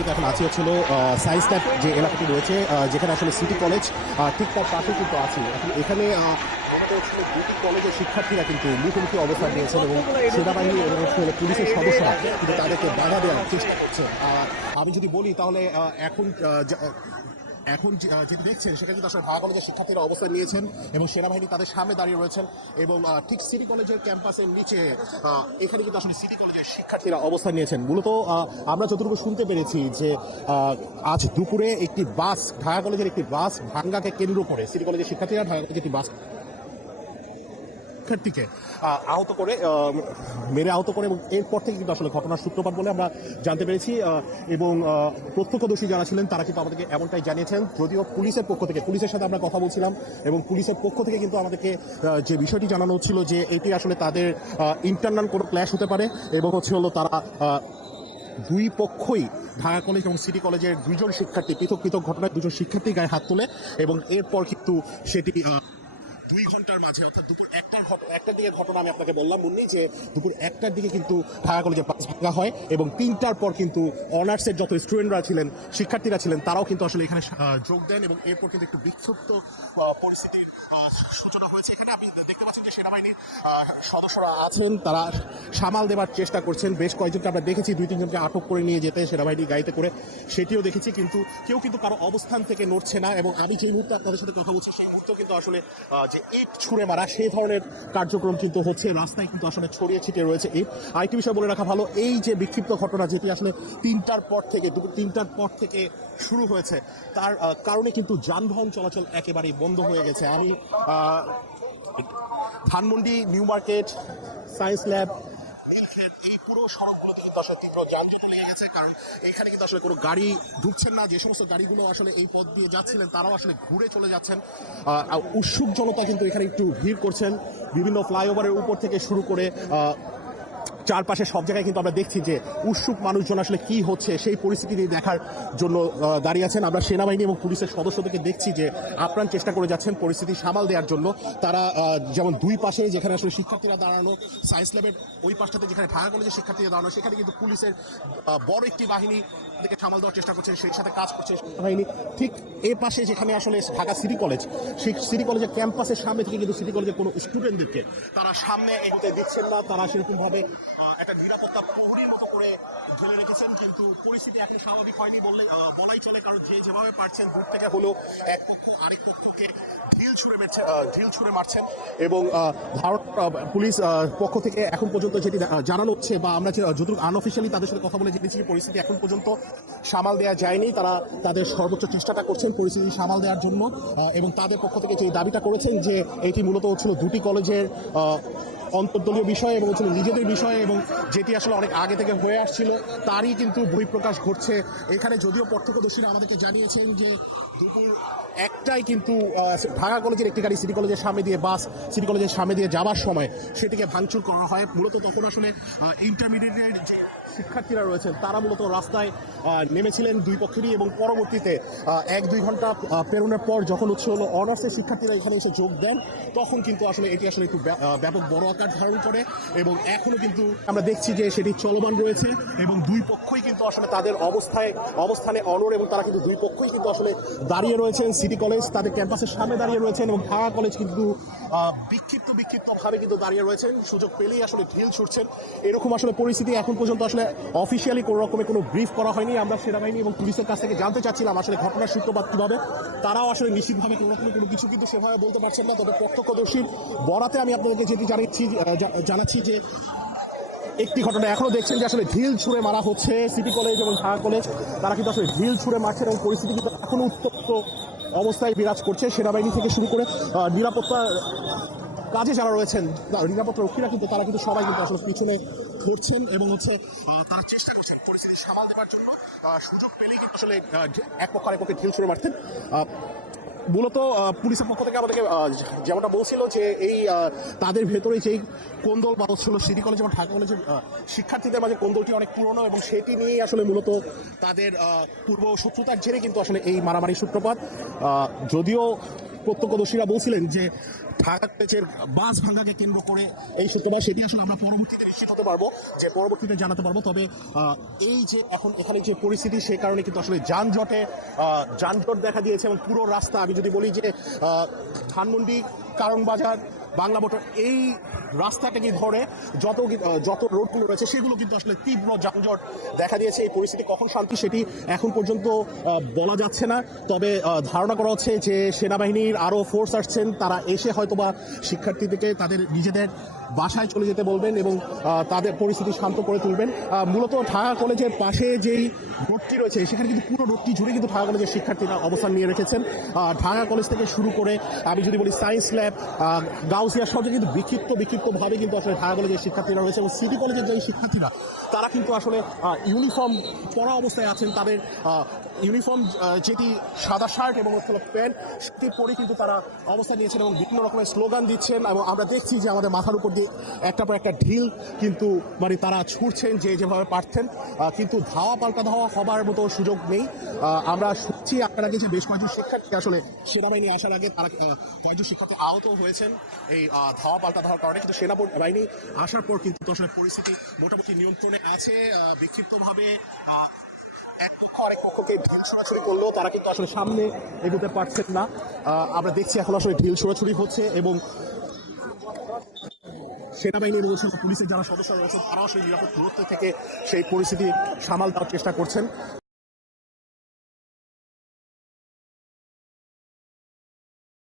কিন্তু এখন আছি হচ্ছিল সায়েন্স ল্যাব যে এলাকাটি রয়েছে যেখানে আসলে সিটি কলেজ ঠিক তার পাশে কিন্তু আছে। এখন এখানে কলেজের শিক্ষার্থীরা কিন্তু মুখোমুখি অবস্থান নিয়েছেন এবং সেনাবাহিনী এবং পুলিশের সদস্যরা কিন্তু তাদেরকে বাধা দেওয়ার চেষ্টা করছে। আমি যদি বলি তাহলে এখন এখন যেটি দেখছেন সেটা কিন্তু আসলে ঢাকা কলেজের শিক্ষার্থীরা অবস্থান নিয়েছেন এবং সেনাবাহিনী তাদের সামনে দাঁড়িয়ে রয়েছেন এবং ঠিক সিটি কলেজের ক্যাম্পাসের নিচে এখানে কিন্তু আসলে সিটি কলেজের শিক্ষার্থীরা অবস্থান নিয়েছেন। মূলত আমরা যতটুকু শুনতে পেরেছি যে আজ দুপুরে একটি বাস ঢাকা কলেজের একটি বাস ভাঙ্গাকে কেন্দ্র করে, সিটি কলেজের শিক্ষার্থীরা ঢাকা কলেজের একটি বাস শিক্ষার্থীকে আহত করে মেরে আহত করে এবং এরপর থেকে কিন্তু আসলে ঘটনার সূত্রপাত বলে আমরা জানতে পেরেছি এবং প্রত্যক্ষদর্শী যারা ছিলেন তারা কিন্তু আমাদেরকে এমনটাই জানিয়েছেন। যদিও পুলিশের পক্ষ থেকে, পুলিশের সাথে আমরা কথা বলছিলাম এবং পুলিশের পক্ষ থেকে কিন্তু আমাদেরকে যে বিষয়টি জানানো হচ্ছিল যে এটি আসলে তাদের ইন্টারনাল কোনো ক্ল্যাশ হতে পারে এবং হচ্ছে হলো তারা দুই পক্ষই ঢাকা কলেজ এবং সিটি কলেজের দুজন শিক্ষার্থী, পৃথক পৃথক ঘটনায় দুজন শিক্ষার্থী গায়ে হাত তোলে এবং এরপর কিন্তু সেটি দুই ঘণ্টার মাঝে, অর্থাৎ দুপুর একটার একটার দিকে ঘটনা আমি আপনাকে বললাম, মুন্নি, যে দুপুর একটার দিকে কিন্তু ঢাকা কলেজে বাস ভাঙা হয় এবং তিনটার পর কিন্তু অনার্সের যত স্টুডেন্টরা ছিলেন, শিক্ষার্থীরা ছিলেন, তারাও কিন্তু আসলে এখানে যোগ দেন এবং এরপর কিন্তু একটু বিক্ষুব্ধ পরিস্থিতির সূচনা হয়েছে। এখানে আপনি দেখতে পাচ্ছেন যে সেনাবাহিনীর সদস্যরা আছেন, তারা সামাল দেওয়ার চেষ্টা করছেন। বেশ কয়েকজনকে আমরা দেখেছি, দুই তিনজনকে আটক করে নিয়ে যেতে, সেনাবাহিনী গাড়িতে করে সেটিও দেখেছি, কিন্তু কেউ কিন্তু কারও অবস্থান থেকে নড়ছে না এবং আমি যে মুহূর্তে আপনাদের সাথে কথা বলছি, সেই কিন্তু আসলে যে ইট ছুঁড়ে মারা, সেই ধরনের কার্যক্রম কিন্তু হচ্ছে। রাস্তায় কিন্তু আসলে ছড়িয়ে ছিটিয়ে রয়েছে ইট। আরেকটি বিষয় বলে রাখা ভালো, এই যে বিক্ষিপ্ত ঘটনা যেটি আসলে তিনটার পর থেকে, দুপুর তিনটার পর থেকে শুরু হয়েছে, তার কারণে কিন্তু যানবাহন চলাচল একেবারেই বন্ধ হয়ে গেছে। আমি Dhanmondi New Market Science Lab সড়কগুলোতে কিন্তু আসলে তীব্র যানজট লেগে গেছে, কারণ এখানে কিন্তু আসলে কোনো গাড়ি ঢুকছেন না। যে সমস্ত গাড়িগুলো আসলে এই পথ দিয়ে যাচ্ছিলেন, তারাও আসলে ঘুরে চলে যাচ্ছেন। উৎসুক জনতা কিন্তু এখানে একটু ভিড় করছেন। বিভিন্ন ফ্লাইওভারের উপর থেকে শুরু করে চারপাশে সব জায়গায় কিন্তু আমরা দেখছি যে উৎসুক মানুষজন আসলে কি হচ্ছে, সেই পরিস্থিতি দেখার জন্য দাঁড়িয়ে আছেন। আমরা সেনাবাহিনী এবং পুলিশের সদস্যদেরকে দেখছি যে আপ্রাণ চেষ্টা করে যাচ্ছেন পরিস্থিতি সামাল দেওয়ার জন্য। তারা যেমন দুই পাশে যেখানে আসলে শিক্ষার্থীরা দাঁড়ানো, সায়েন্স ল্যাবের ওই পাশটাতে যেখানে ঢাকা কলেজের শিক্ষার্থীরা দাঁড়ানো, সেখানে কিন্তু পুলিশের বড় একটি বাহিনী থেকে সামাল দেওয়ার চেষ্টা করছে, সেই সাথে কাজ করছে বাহিনী ঠিক এ পাশে যেখানে আসলে ঢাকা সিটি কলেজ, সেই সিটি কলেজের ক্যাম্পাসের সামনে থেকে কিন্তু সিটি কলেজের কোনো স্টুডেন্টদেরকে তারা সামনে এগোতে দিচ্ছেন না। তারা সেরকমভাবে একটা নিরাপত্তা প্রহরীর মতো করে ঢেলে রেখেছেন, কিন্তু পরিস্থিতি এখন স্বাভাবিক হয়নি বললে বলাই চলে কারণ যে যেভাবে পারছেন দূর থেকে হলেও এক পক্ষ, আরেক পক্ষকে ঢিল ছুঁড়ে মারছে ঢিল ছুঁড়ে মারছেন। এবং ভারত পুলিশ পক্ষ থেকে এখন পর্যন্ত যেটি জানানো হচ্ছে বা আমরা যে যতটুকু আনঅফিসিয়ালি তাদের সাথে কথা বলে জেনেছি, পরিস্থিতি এখন পর্যন্ত সামাল দেওয়া যায়নি। তারা তাদের সর্বোচ্চ চেষ্টাটা করছেন পরিস্থিতি সামাল দেওয়ার জন্য এবং তাদের পক্ষ থেকে যে দাবিটা করেছেন যে এটি মূলত হচ্ছিল দুটি কলেজের অন্তর্দলীয় বিষয় এবং হচ্ছিল নিজেদের বিষয় এবং যেটি আসলে অনেক আগে থেকে হয়ে আসছিল, তারই কিন্তু বহিঃপ্রকাশ ঘটছে। এখানে যদিও প্রত্যক্ষদর্শীরা আমাদেরকে জানিয়েছেন যে দুপুর একটাই কিন্তু ঢাকা কলেজের একটি গাড়ি সিটি কলেজের সামনে দিয়ে বাস সিটি কলেজের সামনে দিয়ে যাওয়ার সময় সেটিকে ভাঙচুর করা হয়। মূলত তখন আসলে ইন্টারমিডিয়েটের যে শিক্ষার্থীরা রয়েছেন। তারা মূলত রাস্তায় নেমেছিলেন দুই পক্ষেরই এবং পরবর্তীতে এক দুই ঘণ্টা পেরোনোর পর যখন হচ্ছে হলো অনার্সের শিক্ষার্থীরা এখানে এসে যোগ দেন, তখন কিন্তু আসলে এটি আসলে একটু ব্য- ব্যাপক বড় আকার ধারণ করে এবং এখনও কিন্তু আমরা দেখছি যে সেটি চলমান রয়েছে এবং দুই পক্ষই কিন্তু আসলে তাদের অবস্থায়, অবস্থানে অনড় এবং তারা কিন্তু দুই পক্ষই কিন্তু আসলে দাঁড়িয়ে রয়েছেন। সিটি কলেজ তাদের ক্যাম্পাসের সামনে দাঁড়িয়ে রয়েছেন এবং ঢাকা কলেজ কিন্তু বিক্ষিপ্ত বিক্ষিপ্তভাবে কিন্তু দাঁড়িয়ে রয়েছেন। সুযোগ পেলেই আসলে ঢিল ছুটছেন। এরকম আসলে পরিস্থিতি এখন পর্যন্ত আসলে অফিসিয়ালি কোনো রকমের কোনো ব্রিফ করা হয়নি। আমরা সেনাবাহিনী এবং পুলিশের কাছ থেকে জানতে চাচ্ছিলাম আসলে ঘটনার সূত্রপাত কীভাবে। তারাও আসলে নিশ্চিতভাবে কোনো রকমের কোনো কিছু কিন্তু সেভাবে বলতে পারছেন না। তবে প্রত্যক্ষদর্শীর বরাতে আমি আপনাদেরকে যেটি জানাচ্ছি জানাচ্ছি যে একটি ঘটনা এখনও দেখছেন যে আসলে ঢিল ছুঁড়ে মারা হচ্ছে সিটি কলেজ এবং ঢাকা কলেজ। তারা কিন্তু আসলে ঢিল ছুঁড়ে মারছেন এবং পরিস্থিতি কিন্তু এখনও উত্তপ্ত অবস্থায় বিরাজ করছে সেনাবাহিনী থেকে শুরু করে নিরাপত্তা কাজে যারা রয়েছেন নিরাপত্তা রক্ষীরা কিন্তু, তারা কিন্তু সবাই কিন্তু আসলে পিছনে ধরছেন এবং হচ্ছে তারা চেষ্টা করছেন পরিস্থিতি সামাল দেওয়ার জন্য। সুযোগ পেলেই কিন্তু আসলে এক পক্ষ আরেক পক্ষে ঢিল ছুঁড়ে মারতেন। মূলত পুলিশের পক্ষ থেকে আমাদেরকে যেমনটা বলছিল যে এই তাদের ভেতরে যেই কোন্দল বা ছিল সিটি কলেজ এবং ঢাকা কলেজের শিক্ষার্থীদের মাঝে কোন্দলটি অনেক পুরনো এবং সেটি নিয়েই আসলে মূলত তাদের পূর্ব শত্রুতার জেরে কিন্তু আসলে এই মারামারি সূত্রপাত। যদিও প্রত্যক্ষদর্শীরা বলছিলেন যে ঢাকা কলেজের বাস ভাঙ্গাকে কেন্দ্র করে এই শুক্রবার সেটি আসলে আমরা পরবর্তীতে নিশ্চিত হতে পারব যে পরবর্তীতে জানাতে পারব। তবে এই যে এখন এখানে যে পরিস্থিতি, সে কারণে কিন্তু আসলে যানজটে যানজট দেখা দিয়েছে এবং পুরো রাস্তা, আমি যদি বলি যে ধানমন্ডি কারণ বাজার বাংলা মোটর এই রাস্তাটাকে ধরে যত যত রোডগুলো রয়েছে সেগুলো কিন্তু আসলে তীব্র যানজট দেখা দিয়েছে। এই পরিস্থিতি কখন শান্তি সেটি এখন পর্যন্ত বলা যাচ্ছে না। তবে ধারণা করা হচ্ছে যে সেনাবাহিনীর আরও ফোর্স আসছেন। তারা এসে হয়তোবা শিক্ষার্থীদেরকে তাদের নিজেদের বাসায় চলে যেতে বলবেন এবং তাদের পরিস্থিতি শান্ত করে তুলবেন। মূলত ঢাকা কলেজের পাশে যেই রোডটি রয়েছে, সেখানে কিন্তু পুরো রোডটি জুড়ে কিন্তু ঢাকা কলেজের শিক্ষার্থীরা অবস্থান নিয়ে রেখেছেন। ঢাকা কলেজ থেকে শুরু করে, আমি যদি বলি সায়েন্স ল্যাব গাউসিয়া জায়গায় কিন্তু বিক্ষিপ্ত বিক্ষিপ্তভাবে কিন্তু আসলে ঢাকা কলেজের শিক্ষার্থীরা রয়েছে এবং সিটি কলেজের যে শিক্ষার্থীরা, তারা কিন্তু আসলে ইউনিফর্ম পরা অবস্থায় আছেন। তাদের ইউনিফর্ম যেটি সাদা শার্ট এবং হচ্ছে প্যান্ট, সেটি পরে কিন্তু তারা অবস্থান নিয়েছেন এবং বিভিন্ন রকমের স্লোগান দিচ্ছেন এবং আমরা দেখছি যে আমাদের মাথার উপর দিয়ে একটা পর একটা ঢিল কিন্তু মানে তারা ছুটছেন যে যেভাবে পারছেন। কিন্তু ধাওয়া পাল্টা ধাওয়া হবার মতো সুযোগ নেই। আমরা শুনছি আপনার আগে যে বেশ কয়েকজন শিক্ষার্থী আসলে সেনাবাহিনী আসার আগে তারা কয়েকজন শিক্ষার্থী আহত হয়েছেন এই ধাওয়া পাল্টা ধাওয়ার কারণে। কিন্তু সেনাবাহিনী আসার পর কিন্তু আসলে পরিস্থিতি মোটামুটি নিয়ন্ত্রণে আছে বিক্ষিপ্তভাবে এক পক্ষ আরেক পক্ষকে ঢিল ছোড়াছুড়ি করলেও তারা কিন্তু আসলে সামনে এগোতে পারছেন না। আমরা দেখছি এখন আসলে ঢিল ছোড়াছুড়ি হচ্ছে এবং সেনাবাহিনী এবং পুলিশের যারা সদস্য রয়েছেন তারা আসলে নিরাপদ দূরত্ব থেকে সেই পরিস্থিতি সামাল দেওয়ার চেষ্টা করছেন।